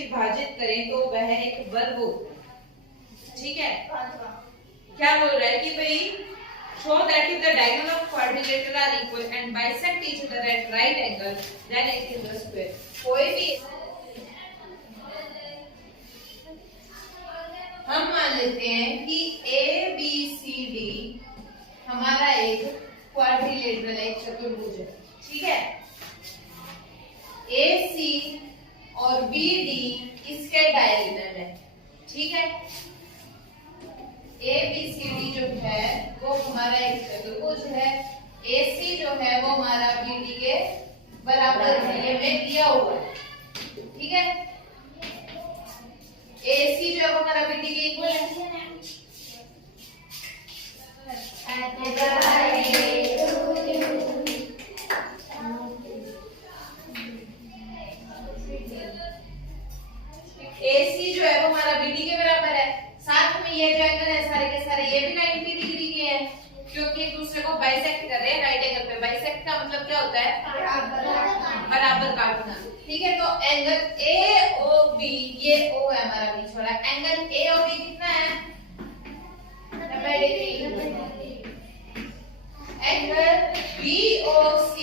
विभाजित करें तो वह एक वर्ग होता है। ठीक है, क्या बोल रहा है कि भाई show that if the diagonal of quadrilateral are equal and bisect each other at right angle then it is a square। कोई भी हम मान लेते हैं कि ए बी सी डी हमारा एक क्वाड्रिलेटरल एक चतुर्भुज है। ठीक है, ए सी और बी डी इसके डायगोनल है। ठीक है, ए बी सी डी जो है वो हमारा एक चतुर्भुज है। ए सी जो है वो हमारा बी डी के बराबर है, ये में दिया हुआ है। ठीक है, ए सी जो है वो हमारा बी डी के इक्वल है। AC जो है वो हमारा BD के बराबर है। साथ में ये जो एंगल है सारे के सारे ये भी 90 डिग्री के हैं, क्योंकि एक दूसरे को बाइसेक्ट कर रहे हैं राइट एंगल पे। बाइसेक्ट का मतलब क्या होता है? बराबर काटना। ठीक है, तो एंगल AOB, ये O है हमारा बीच वाला एंगल। AOB कितना है? 90 डिग्री। एंगल BOC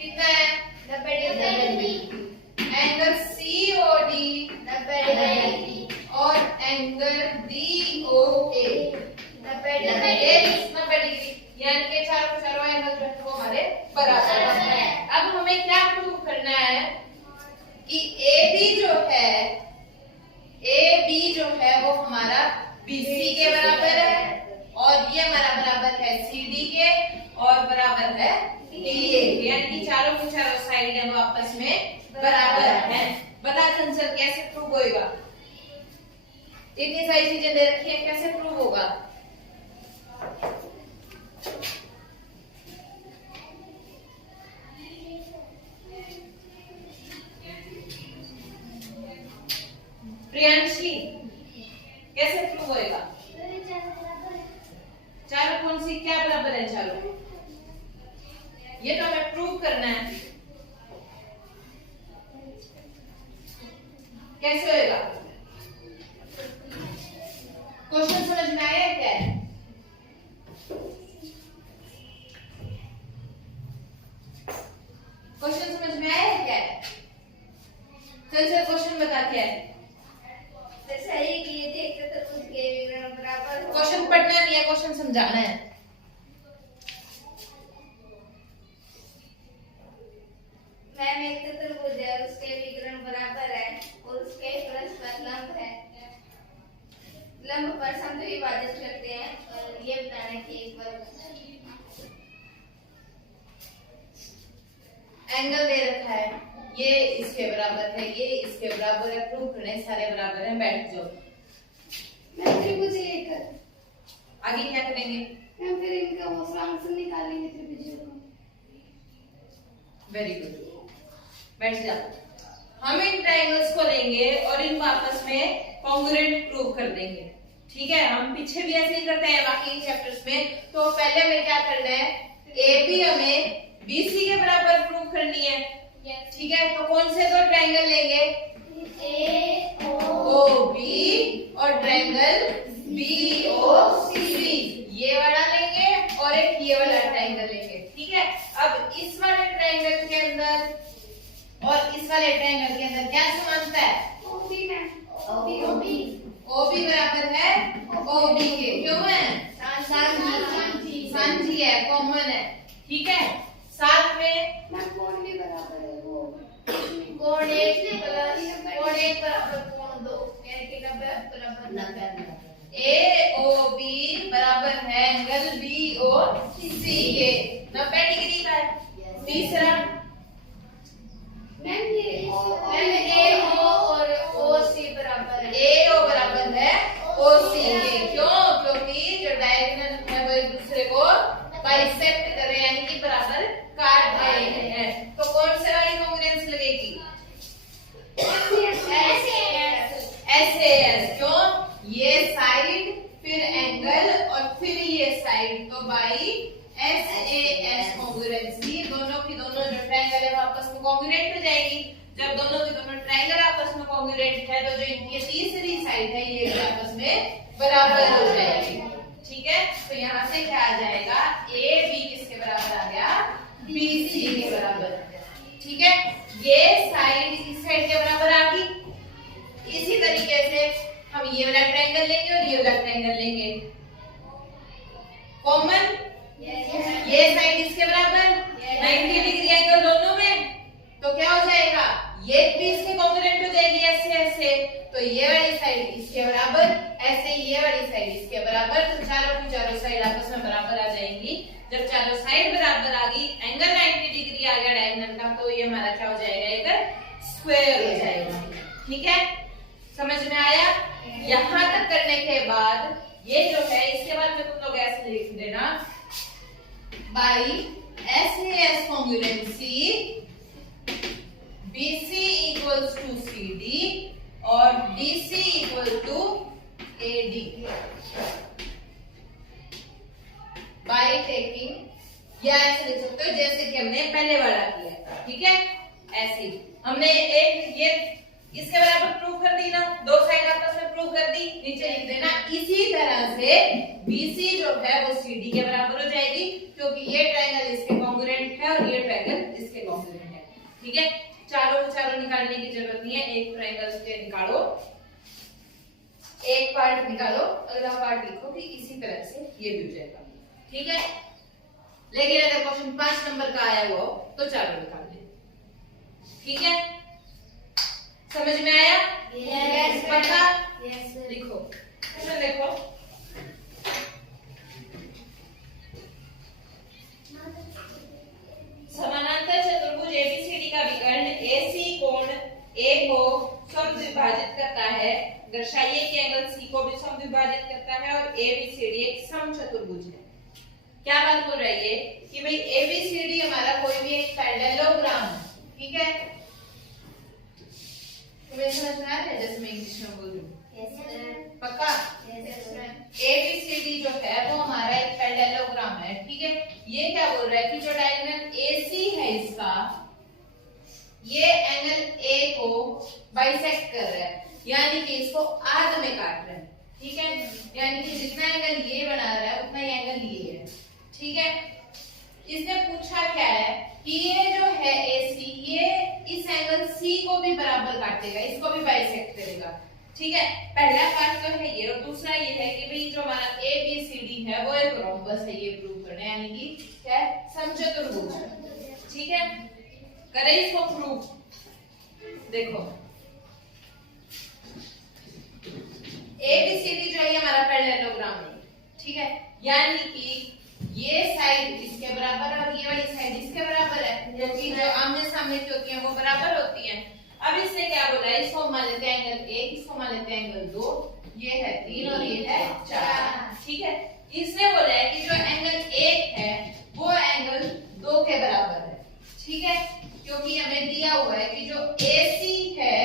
कितना है? 90 डिग्री। एंगल COD 90 डिग्री और एंगल DOA 90 डिग्री। यानी कि चारों एंगल जो है वो हमारे बराबर है। अब हमें क्या प्रूव करना है कि AB जो है वो हमारा BC के बराबर है और ये हमारा बराबर है CD के और बराबर है DA के। यानी कि चारों साइड है वो आपस में बराबर है। बता आंसर कैसे प्रूव होगा? इतनी सारी चीजें दे रखी है, कैसे प्रूव होगा? प्रियांशी कैसे प्रूव होएगा? चारों कौन सी क्या बराबर है? चारों ये तो हमें प्रूव करना है। कैसे होएगा? क्वेश्चन समझ में आया क्या है? क्वेश्चन समझ में आया क्या है? चल सर क्वेश्चन बता क्या है? सही कि ये देखते तो उसके विवरण बराबर हो। क्वेश्चन पढ़ना नहीं है, क्वेश्चन समझाना है। मैम एक चतुर्भुज है, उसके विकर्ण बराबर है और उसके परस्पर लंब है। लंब पर समद्विभाजक करते हैं और ये बताने की एक बार एंगल दे रखा है, ये इसके बराबर है, ये इसके बराबर है। प्रूव करने सारे बराबर हैं। बैठ जाओ। मैं त्रिभुज लेकर आगे क्या करेंगे? मैं फिर इनका वो फंक्शन निकालेंगे त्रिभुजों का। वेरी गुड, बैठ जाओ। हम इन ट्रायंगल्स को लेंगे और इनको आपस में कॉन्ग्रुएंट प्रूव कर देंगे। ठीक है, हम पीछे भी ऐसे ही करते हैं बाकी चैप्टर्स में। तो पहले हमें क्या करना है? AB हमें BC के बराबर प्रूव करनी है। ठीक है, तो कौन से दो ट्रायंगल लेंगे? OB और ट्रायंगल BOC, ये वाला लेंगे और एक ये वाला ट्रायंगल लेंगे। ठीक है, अब इस वाले ट्रायंगल के अंदर और इस वाले ट्रायंगल के अंदर क्या समानता है? OB बराबर है OB के। क्यों है? सांझी है, कॉमन है। ठीक है, साथ में कोण भी बराबर है। वो कोण 1 प्लस कोण 1 बराबर कोण 2 यानी कि 90 बराबर 90। AOB बराबर है एंगल BOC के 90 डिग्री का है। तीसरा मैम ये AO और OC बराबर है। AO बराबर है OC के। क्यों? क्योंकि जो डायगोनल है वो एक दूसरे को बाइसेक्ट कर रहे हैं, यानी कि बराबर काट रहे हैं। तो कौन से वाली कॉन्ग्रुएंस लगेगी? SAS। क्यों? ये साइड फिर एंगल और फिर ये साइड, तो बाई SAS कॉन्ग्रुएंस। दोनों की दोनों जो ट्रायंगल है वो आपस में कॉन्ग्रुएंट हो जाएगी। जब दोनों की दोनों ट्रायंगल है तो जो इनकी तीसरी साइड है ये भी आपस में बराबर हो जाएगी। ठीक है, तो यहाँ से क्या आ जाएगा, ए बी किसके बराबर आ गया, बी सी के बराबर। ठीक है, ये साइड इस साइड के बराबर आ गई। इसी तरीके से हम ये वाला ट्रायंगल लेंगे और ये वाला ट्रायंगल लेंगे कॉमन। ये साइड इसके बराबर 90 डिग्री एंगल दोनों में, तो क्या हो जाएगा, ये भी इसके कॉन्ग्रुएंट हो जाएगी ऐसे ऐसे। तो ये वाली साइड इसके बराबर, ऐसे ये वाली साइड इसके बराबर। तो चारों की चारों साइड आपस में बराबर आ जाएंगी। जब चारों साइड बराबर आ गई, एंगल 90 डिग्री आ गया डायगोनल का, तो ये हमारा क्या हो जाएगा, एक स्क्वायर हो जाएगा। ठीक है, समझ में आया। यहाँ तक करने के बाद ये जो है, इसके बाद में तुम लोग ऐसे लिख देना, by SAS congruency BC equals to CD और DC equal to AD by taking, या ऐसे लिख सकते हो जैसे कि हमने पहले वाला किया। ठीक है, ऐसे हमने एक ये इसके बराबर प्रूव कर दी ना, दो साइड आपस में प्रूव कर दी, नीचे लिख देना। इसी तरह से BC जो है वो CD के बराबर हो जाएगी, क्योंकि ये ट्रायंगल इसके कॉन्ग्रुएंट है और ये ट्रायंगल इसके कॉन्ग्रुएंट है। ठीक है, चारों निकालने की जरूरत नहीं है, एक ट्रायंगल से निकालो, एक पार्ट निकालो, अगला पार्ट लिखो कि इसी तरह से ये भी हो जाएगा। ठीक है, लेकिन अगर क्वेश्चन 5 नंबर का आया हो तो चारों निकाल दे। ठीक है, समझ में आया? यस पता? यस लिखो, देखो समानांतर चतुर्भुज एबीसीडी का विकर्ण AC कोण A को समद्विभाजित करता है। दर्शाइए कि एंगल C को भी समद्विभाजित करता है और ABCD एक समचतुर्भुज है। क्या बात बोल रही है कि भाई ABCD हमारा कोई भी एक पैरेललोग्राम है। ठीक है, तुम्हें समझ में आ रहा है जैसे मैं इंग्लिश में बोल रही हूँ? पक्का? ABCD जो है वो हमारा एक पैरेललोग्राम है। ठीक है, ये क्या बोल रहा है कि जो डायगोनल AC है इसका, ये एंगल A को बाइसेक्ट कर रहा है, यानी कि इसको आध में काट रहा है। ठीक है, यानी कि जितना एंगल ये बना रहा है उतना ही एंगल ये है। ठीक है, इसने पूछा क्या है कि ये जो है AC, ये इस एंगल C को भी बराबर काटेगा, इसको भी बाइसेक्ट करेगा। ठीक है, पहला पार्ट जो है ये, और दूसरा ये है कि भाई जो हमारा ABCD है वो एक रोम्बस है, ये प्रूव करना है, यानी कि क्या है, समचतुर्भुज। ठीक है, करें इसको प्रूव। देखो ABCD जो है हमारा पैरेललोग्राम है। ठीक है, यानी कि ये साइड इसके बराबर है और ये वाली साइड इसके बराबर है, क्योंकि जो आमने सामने की होती है वो बराबर होती है। अब इसने क्या बोला है, इसको मान लेते हैं एंगल 1, इसको मान लेते हैं एंगल 2, ये है 3 और ये है 4। ठीक है, इसने बोला है कि जो एंगल 1 है वो एंगल 2 के बराबर है। ठीक है, क्योंकि हमें दिया हुआ है कि जो AC है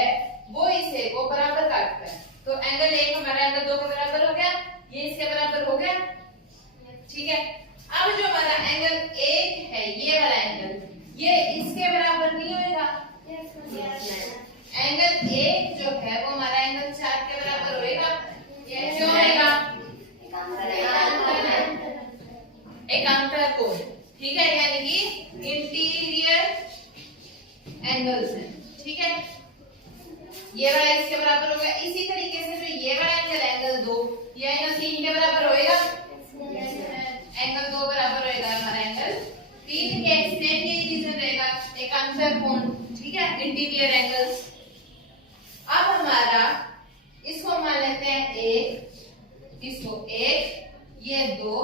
वो इस A को बराबर काटता है, तो एंगल 1 हमारा एंगल 2 के बराबर हो गया, ये इसके बराबर हो गया। ठीक है, अब जो हमारा एंगल 1 है, ये वाला एंगल, ये इसके बराबर नहीं होएगा। एंगल 1 जो है वो हमारा एंगल 4 के बराबर होएगा। क्यों होएगा? एकांतर कोण। ठीक है, यानी कि इंटीरियर एंगल्स हैं। ठीक है, ये वाला इसके बराबर हो गया। इसी तरीके से जो ये वाला एंगल 2, ये एंगल 3 के बराबर होएगा। एंगल 2 बराबर होएगा हमारा एंगल 3 के। सेम यही रीजन रहेगा, एकांतर कोण। ठीक है, इंटीरियर एंगल्स। अब हमारा इसको मान लेते हैं 1, इसको 1, ये 2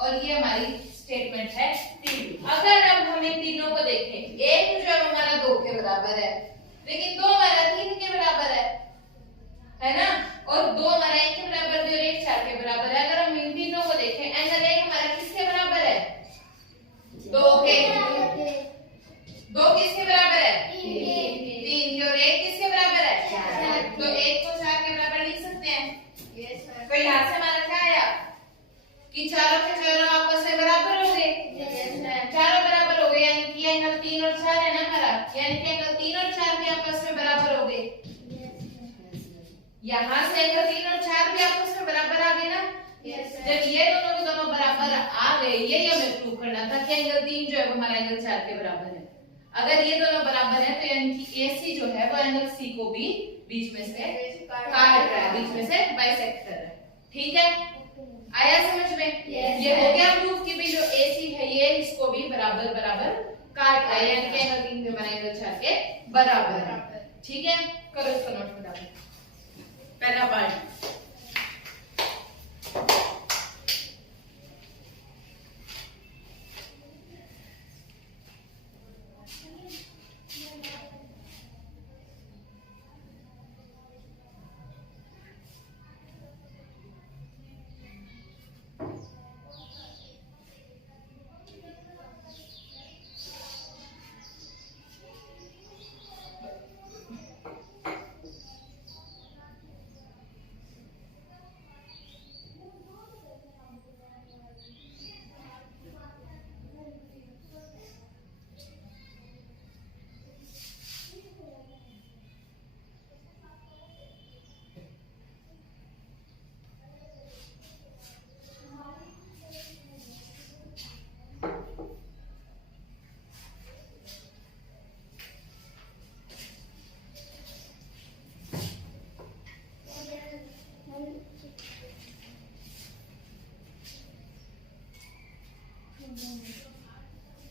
और ये हमारी स्टेटमेंट है 3। अगर अब हम इन तीनों को देखें, 1 जो हमारा 2 के बराबर है, लेकिन 2 हमारा 3 के बराबर है ना, और 2 हमारा 1 के बराबर भी और 1 4 के बराबर है। अगर हम इन तीनों को देखें, एंगल 1 हमारा किसके बराबर है? 2 के। 2 किसके बराबर है? 3 के, और 1 यहाँ से एंगल 3 और 4 भी आपस में बराबर आ गए ना। Yes, sir. जब ये दोनों के दोनों बराबर आ गए, यही हमें प्रूव करना था कि एंगल 3 जो है वो हमारा एंगल 4 के बराबर है। अगर ये दोनों बराबर है तो यानी कि AC जो है वो एंगल C को भी बीच में से काट रहा है, बीच में से बाइसेक्ट कर रहा है। ठीक है, आया समझ में? Yes, ये हो गया प्रूफ कि भाई जो AC है ये इसको भी बराबर बराबर काट रहा है, यानी कि एंगल 3 भी हमारा एंगल 4 के बराबर है। ठीक है, करो इसका नोट फटाफट। पहला पार्ट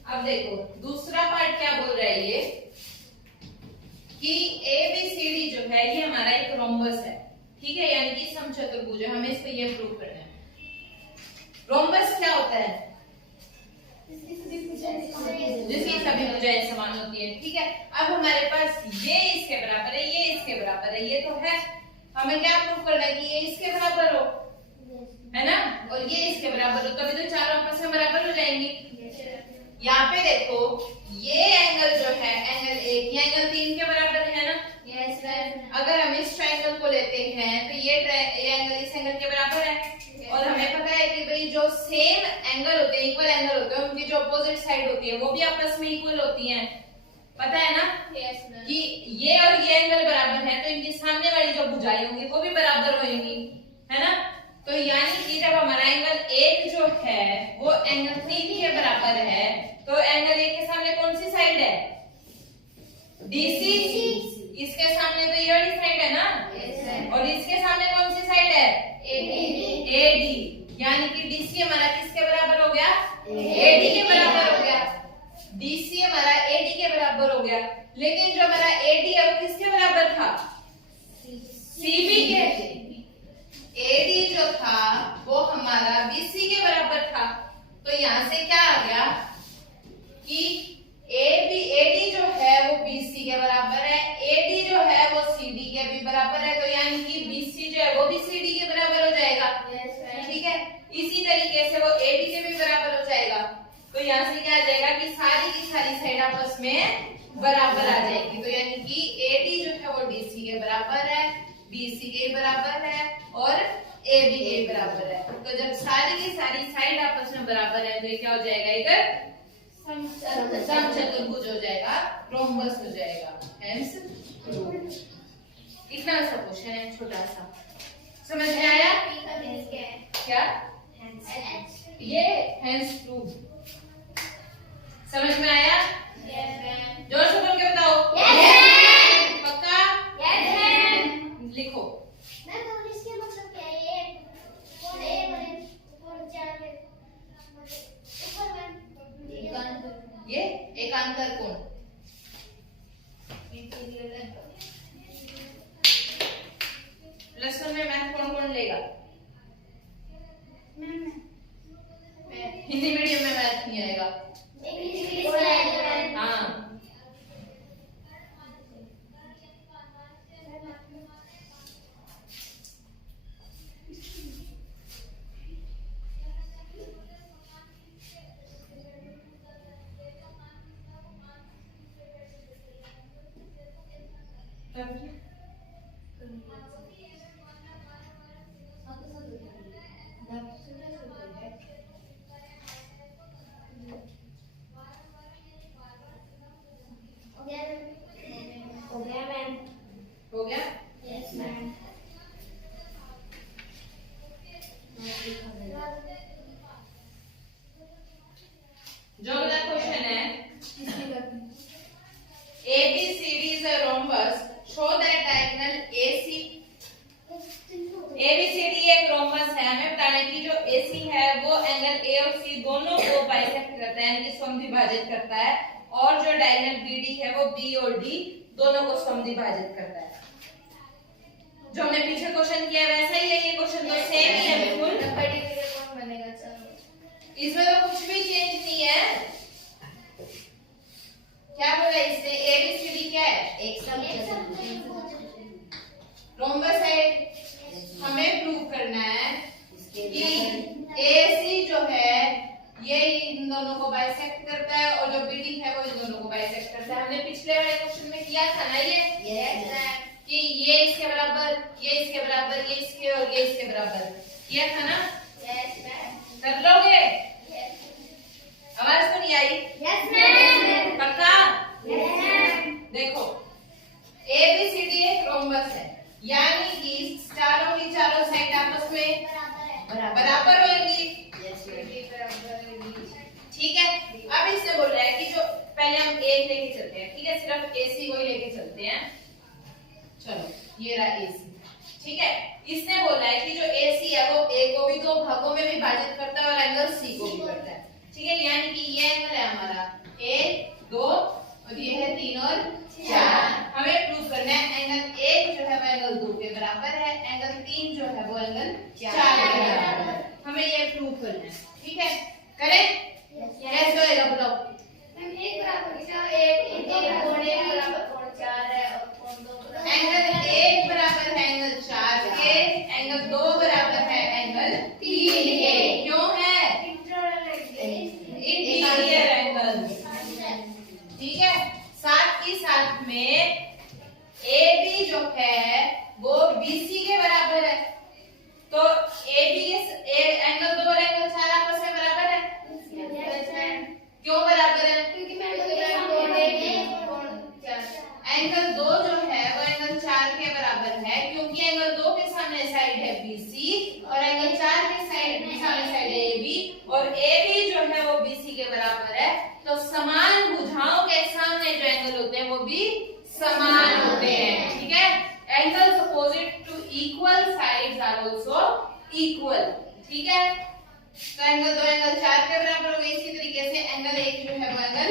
अब देखो दूसरा पार्ट क्या बोल रहा है ये कि ABCD जो है ये हमारा एक रोम्बस है। ठीक है, यानी कि समचतुर्भुज है, हमें इस पे ये प्रूव करना है। रोम्बस क्या होता है? जिसकी सभी भुजाएं समान होती है। ठीक है, अब हमारे पास ये इसके बराबर है, ये इसके बराबर है, ये तो है। हमें क्या प्रूव करना है कि ये इसके बराबर हो, है ना, और ये इसके बराबर हो, तभी तो चारों आपस में बराबर हो जाएंगी। यहाँ पे देखो ये एंगल जो है एंगल 1 ये एंगल 3 के बराबर है ना। Yes, sir. अगर हम इस ट्रायंगल को लेते हैं तो ये एंगल इस एंगल के बराबर है। और हमें पता है कि भाई जो सेम एंगल होते हैं, इक्वल एंगल होते हैं, उनकी जो अपोजिट साइड होती है वो भी आपस में इक्वल होती हैं। पता है ना Yes, ma'am. कि ये और ये एंगल बराबर है तो इनकी सामने वाली जो भुजाएं होंगी वो भी बराबर होंगी, है ना। तो यानी कि जब हमारा एंगल 1 जो है वो एंगल 3 के बराबर है तो एंगल 1 के सामने कौन सी साइड है? DC। इसके सामने तो ये वाली साइड है ना। Yes, sir. और इसके सामने कौन सी साइड है? AD। यानी कि DC हमारा किसके बराबर हो गया? AD के बराबर हो गया। DC हमारा AD के बराबर हो गया, लेकिन जो हमारा AD है वो किसके बराबर था? CB के। AD जो था वो हमारा BC के बराबर था। तो यहाँ से क्या आ गया कि AD जो है वो BC के बराबर है, AD जो है वो CD के भी बराबर है। तो यानी कि BC जो है वो भी CD के बराबर हो जाएगा। Yes, sir. ठीक है, इसी तरीके से वो AD के भी बराबर हो जाएगा। तो यहाँ से क्या आ जाएगा कि सारी की सारी साइड आपस में बराबर आ जाएगी। तो यानी कि AD जो है वो DC के बराबर है, BC के बराबर है और AB के बराबर है। तो जब सारी की सारी साइड आपस में बराबर है तो ये क्या हो जाएगा? एक समचतुर्भुज हो जाएगा, रोम्बस हो जाएगा। हेंस इतना सा क्वेश्चन है, छोटा सा। समझ में आया? क्या ये हेंस प्रूव समझ में आया? जोर से बोल के बताओ। पक्का? लिखो। ये एकांतर कोण। प्लस 1 में मैथ कौन कौन लेगा? हिंदी मीडियम में मैथ नहीं आएगा। हाँ, हो गया? क्वेश्चन किया है वैसा ही है ये क्वेश्चन, तो सेम ही है बिल्कुल। नंबर डिवीजन कौन बनेगा? चलो इसमें तो कुछ भी चेंज नहीं है। क्या बोला इसने? ABCD क्या है? एक सब रोम्बस है। हमें प्रूव करना है इसके कि AC जो है ये इन दोनों को बाइसेक्ट करता है और जो BD है वो इन दोनों को बाइसेक्ट करता है। हमने पिछले वाले क्वेश्चन में किया था ना ये कि ये इसके बराबर, ये इसके बराबर, ये इसके और ये इसके बराबर किया था ना। यस मैम, कर लोगे? यस आवाज तो नहीं आई? यस मैम, पक्का? Yes ma'am. देखो ABCD एक रोम्बस है, यानी कि चारों की चारों साइड आपस में बराबर होंगी। ठीक है। अब इसने बोल रहा है कि जो पहले हम एक लेके चलते हैं, ठीक है, सिर्फ AC को ही लेके चलते हैं। चलो ये रहा AC, ठीक है। इसने बोला है कि जो AC है वो A को भी दो भागों में विभाजित करता है और एंगल C को भी करता है, ठीक है। यानी कि ये एंगल है हमारा 1 2 और ये है 3 और 4। हमें प्रूव करना है एंगल 1 जो है वो एंगल 2 के बराबर है, एंगल 3 जो है वो एंगल 4 के बराबर है। हमें ये प्रूव करना है, ठीक है। करें? कैसे होएगा बताओ? मैम एक बराबर क्या? एक कोण एक बराबर कोण 4 है और कोण 2 बराबर। एंगल 1 बराबर है एंगल 4 के, एंगल 2 बराबर है एंगल 3 के। क्यों है? इंटीरियर एंगल, ठीक है। साथ ही साथ में AB जो है वो BC के बराबर है, तो AB के एंगल 2 और एंगल 4 आपस में बराबर है। क्यों बराबर है? क्योंकि मैं कोण 1 कोण 4। एंगल 2 जो है वो एंगल 4 के बराबर है, क्योंकि एंगल 2 के सामने साइड है BC और एंगल 4 के सामने साइड है AB और AB जो है वो BC के बराबर है। तो समान भुजाओं के सामने जो एंगल होते हैं वो भी समान होते हैं, ठीक है। Angles opposite to equal sides are also equal, ठीक है। तो एंगल 2 एंगल 4 के बराबर हो गए। इसी तरीके से एंगल 1 जो है वो एंगल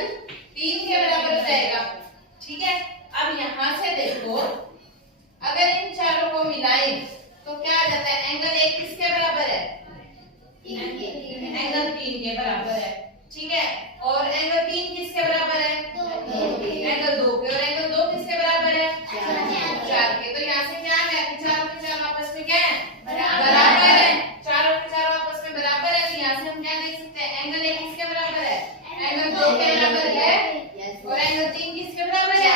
3 के बराबर हो जाएगा, ठीक है। अब यहां से देखो, अगर इन चारों को मिलाएं तो क्या आ जाता है? एंगल 1 किसके बराबर है? एंगल 3 के बराबर है, ठीक है। और एंगल 3 किसके बराबर है? एंगल 2 के। और एंगल 2 किसके बराबर है? 4 के। तो यहाँ से क्या है कि चारों के चारों आपस में क्या है? बराबर है। चारों के चारों आपस में बराबर है, तो यहाँ से हम क्या देख सकते हैं? एंगल 1 किसके बराबर है? एंगल 2 के बराबर है। और एंगल 3 किसके बराबर है?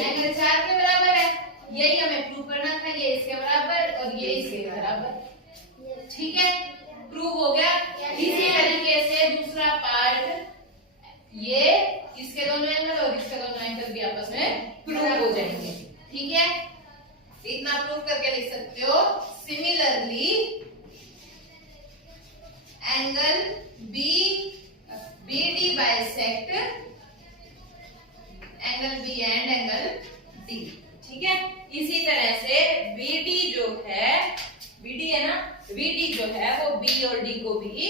एंगल 4 के बराबर है। यही हमें प्रूव करना था, ये इसके बराबर और ये इसके बराबर, ठीक है। प्रूव हो गया। इसी तरीके से दूसरा पार्ट, ये इसके दोनों एंगल और इसके दोनों एंगल भी आपस में प्रूव हो जाएंगे, ठीक है। इतना प्रूव करके लिख सकते हो। Similarly angle BD bisect angle B and angle D, ठीक है। इसी तरह से BD जो है, BD है ना, BD जो है वो B और D को भी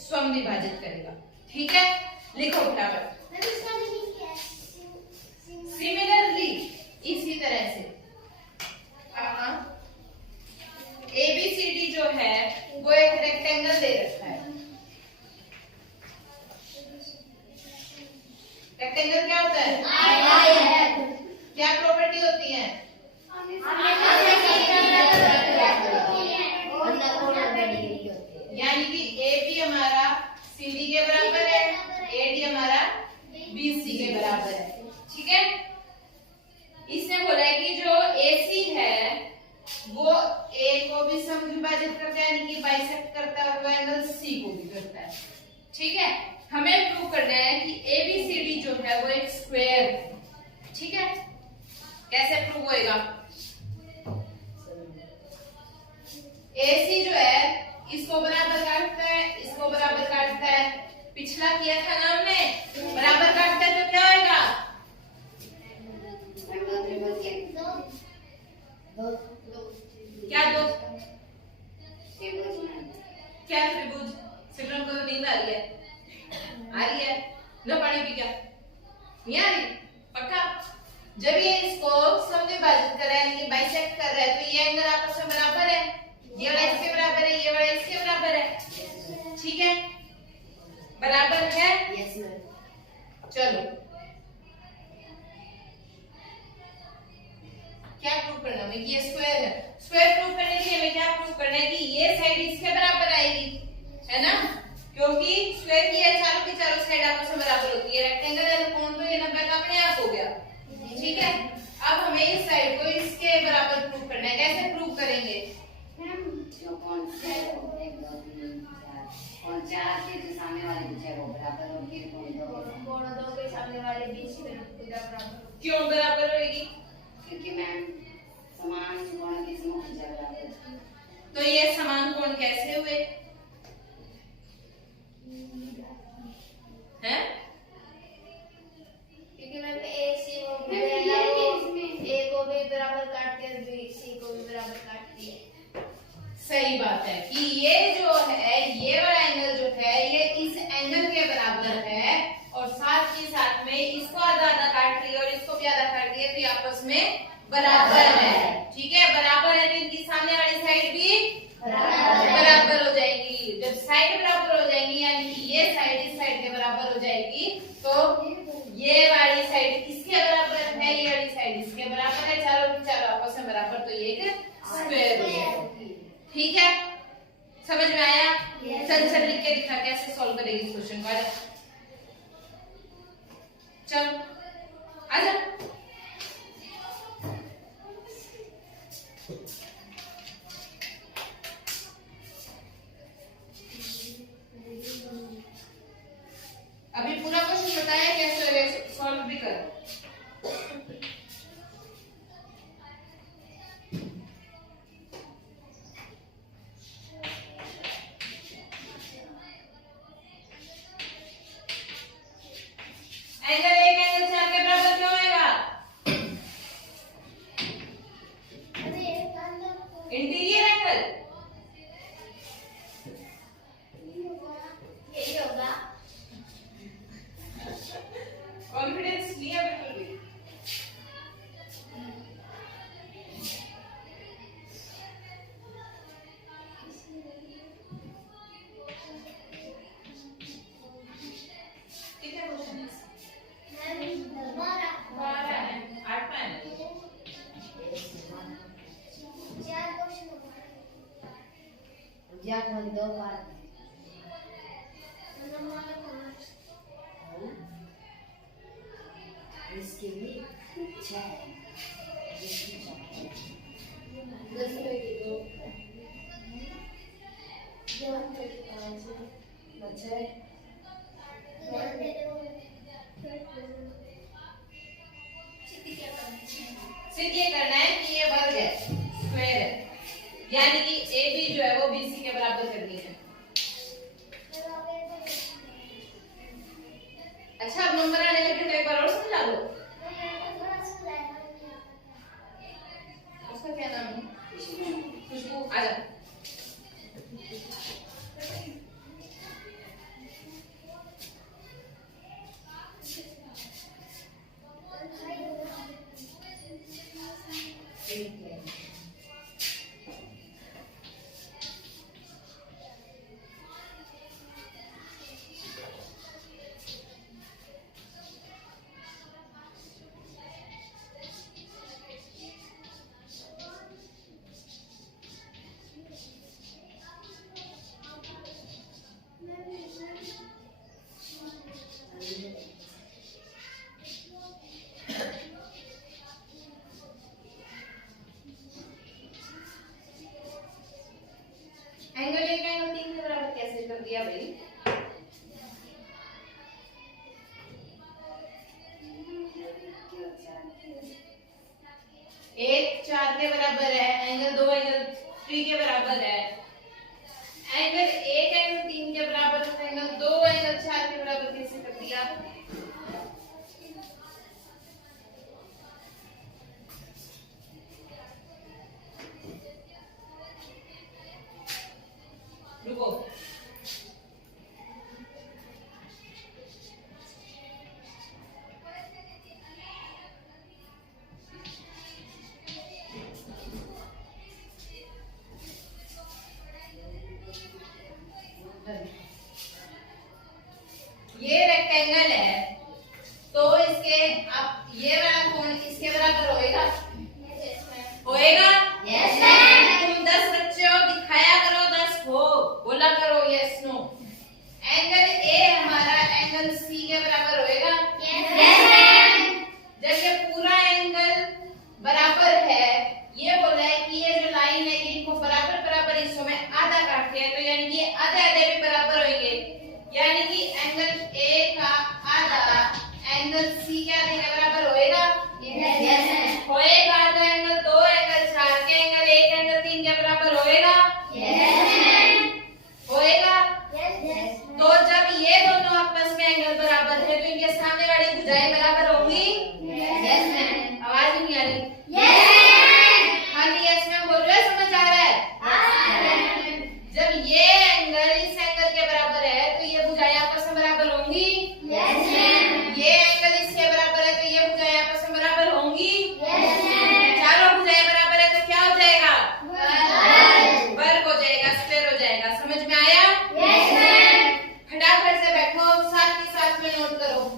समविभाजित करेगा, ठीक है। लिखो फटाफट। सिमिलरली इसी तरह से ABCD जो है वो एक रेक्टेंगल दे रखा है। रेक्टेंगल क्या होता है? क्या प्रॉपर्टी होती है? यानी कि AB हमारा CD के बराबर है, AD हमारा BC के बराबर है, ठीक है। इसने बोला है कि जो AC है वो A को भी समविभाजित करता है, यानी कि बाइसेक्ट करता है, और वो एंगल C को भी करता है, ठीक है। हमें प्रूव करना है कि ABCD जो है वो एक स्क्वायर है, ठीक है। कैसे प्रूव होएगा? AC जो है इसको बराबर काटता है, इसको बराबर काटता है। पिछला किया था ना हमने, बराबर काटता है तो क्या होएगा? क्या दो? क्या त्रिभुज? सिमरन को तो नींद आ रही है। आ रही है? लो पानी पी क्या? नहीं आ रही? पक्का? जब ये इसको समझे विभाजित कर रहा है यानी कि बाइसेक्ट कर रहा है, तो ये एंगल आपस में बराबर है, ये वाला इसके बराबर है, ये वाला इसके बराबर है, ठीक है, बराबर है। Yes ma'am. चलो क्या प्रूव करना है कि ये स्क्वायर है। स्क्वायर प्रूव करने के लिए हमें क्या प्रूव करना है कि ये साइड इसके बराबर आएगी, है ना, क्योंकि स्क्वायर की है चारों की चारों साइड आपस में बराबर होती है। रेक्टेंगल है तो कोण तो ये 90 का अपने आप हो गया, ठीक है। अब हमें इस साइड को इसके बराबर प्रूव करना है। कैसे प्रूव करेंगे? मैम जो कौन से 1 2 3 4 कौन 4 के जो सामने वाले बीच है वो बराबर होगी, कौन 2 के सामने वाले बीच की बराबर। क्यों बराबर होगी? क्योंकि मैम समान कोण की समूह की बराबर। तो ये समान कोण कैसे हुए हैं? क्योंकि मैम ए सी को भी बराबर काटती है, बी सी को भी बराबर काटती है। सही बात है कि ये जो है ये वाला एंगल जो है ये इस एंगल के बराबर है और साथ ही साथ में इसको आधा आधा काट रही है और इसको भी आधा काट रही है, तो ये आपस में बराबर है, ठीक है। बराबर है तो इनकी सामने वाली साइड भी बराबर हो जाएगी। जब साइड बराबर हो जाएंगी यानी कि ये साइड इस साइड के बराबर हो जाएगी, तो ये वाली साइड इसके बराबर है, ये वाली साइड इसके बराबर है, चारों की चारों आपस में बराबर, तो ये एक स्क्वायर है, ठीक है। समझ में आया? चल चल लिख के दिखा कैसे सॉल्व करेगी इस क्वेश्चन को। आजा चल आजा। अभी पूरा क्वेश्चन बताया कैसे सॉल्व भी कर। एंगल 1 एंगल 4 के बराबर क्यों होएगा? इंटीरियर एंगल यही होगा। कॉन्फिडेंस नहीं है बिल्कुल भी। कितने क्वेश्चन है? 12 है, 8 है। या कोई 2 बार इसके भी 6 है, इसके 10 में की 2 सिर्फ ये करना है कि ये वर्ग है, स्क्वायर है, यानी कि ए बी जो है वो बी सी के बराबर करनी है। अच्छा अब नंबर आने लगे तो एक बार और समझा दो। उसका क्या नाम है? खुशबू। आजा। एंगल 1 एंगल 3 के बराबर कैसे कर दिया भाई? एक 4 के बराबर है, एंगल 2 एंगल 3 के बराबर है, एंगल 1 एंगल 3 के बराबर है, एंगल 2 एंगल 4 के बराबर कैसे कर दिया? रुको, बराबर है, ये बोला है कि ये जो लाइन है ये इनको बराबर बराबर हिस्सों में आधा काटते हैं, तो यानी कि आधे आधे भी बराबर होंगे, यानी कि एंगल ए का आधा एंगल सी के आधे के बराबर होएगा। यस होएगा तो एंगल 2 एंगल 4 के एंगल 1 एंगल 3 के बराबर होएगा। होएगा। तो जब ये दोनों आपस में एंगल बराबर है तो इनके सामने वाली भुजाएं बराबर होंगी। आवाज नहीं आ रही? खाली यस मैम बोल रहे, समझ आ रहा है? जब ये एंगल इस एंगल के बराबर है तो ये भुजाएं आपस में बराबर होंगी। ये एंगल इसके बराबर है तो ये भुजाएं आपस में बराबर होंगी। चारों भुजाएं बराबर है तो क्या हो जाएगा? वर्ग हो जाएगा, स्क्वायर हो जाएगा। समझ में आया? फटाफट से बैठो, साथ ही साथ में नोट करो।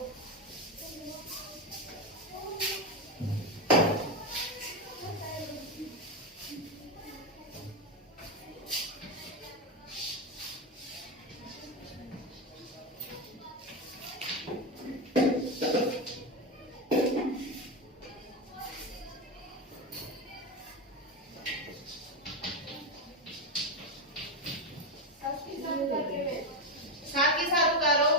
साथ ही साथ उतारो।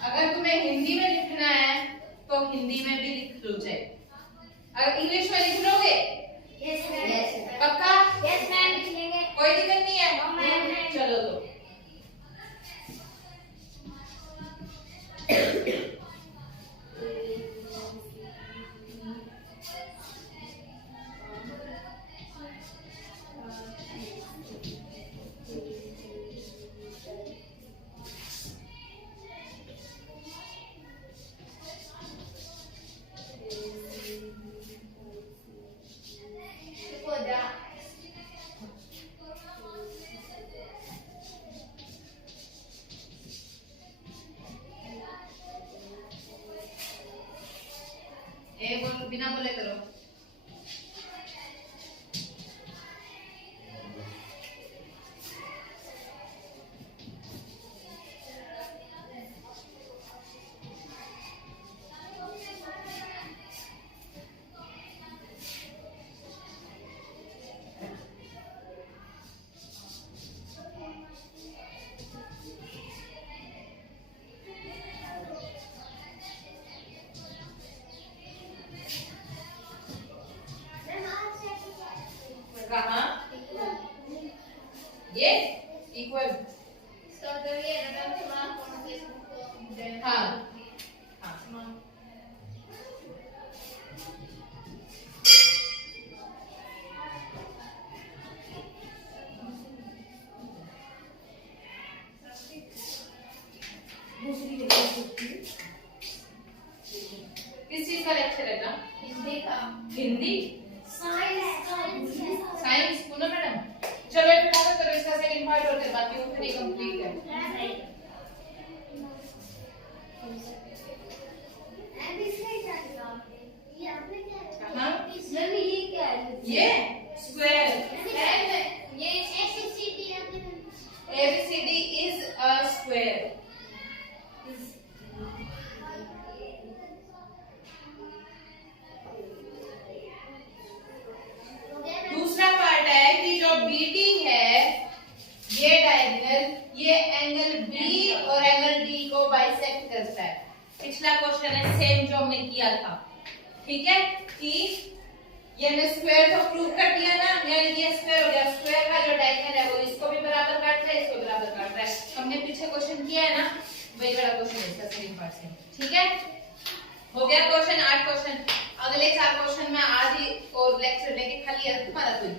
अगर तुम्हें हिंदी में लिखना है तो हिंदी में भी लिख लो चाहे। अगर इंग्लिश में लिख लोगे पक्का? कोई दिक्कत नहीं है? चलो तो बिना बोले करो। कहाँ? ये इक्वल। हाँ किस चीज का लेक्चर है ना? Hindi science Poonam madam. चलो एक फटाफट करो, इसका सेकंड पार्ट और फिर बाकी वो फिर कंप्लीट है। हाँ ये square ABCD is a square। दूसरा पार्ट है कि जो BD है ये डायगोनल ये एंगल B और एंगल D को बाइसेक्ट करता है। पिछला क्वेश्चन है सेम जो हमने किया था, ठीक है? कि ये ने स्क्वायर तो प्रूव कर दिया ना, यानी ये स्क्वायर हो गया। स्क्वायर का जो डायगोनल है वो इसको भी बराबर काटता है, इसको बराबर काटता है। हमने पीछे क्वेश्चन किया है ना, वही वाला क्वेश्चन है इसका सेकंड पार्ट से, ठीक है? हो गया क्वेश्चन 8 क्वेश्चन। अगले 4 क्वेश्चन में आज ही और लेक्चर लेके खाली है तुम्हारा कोई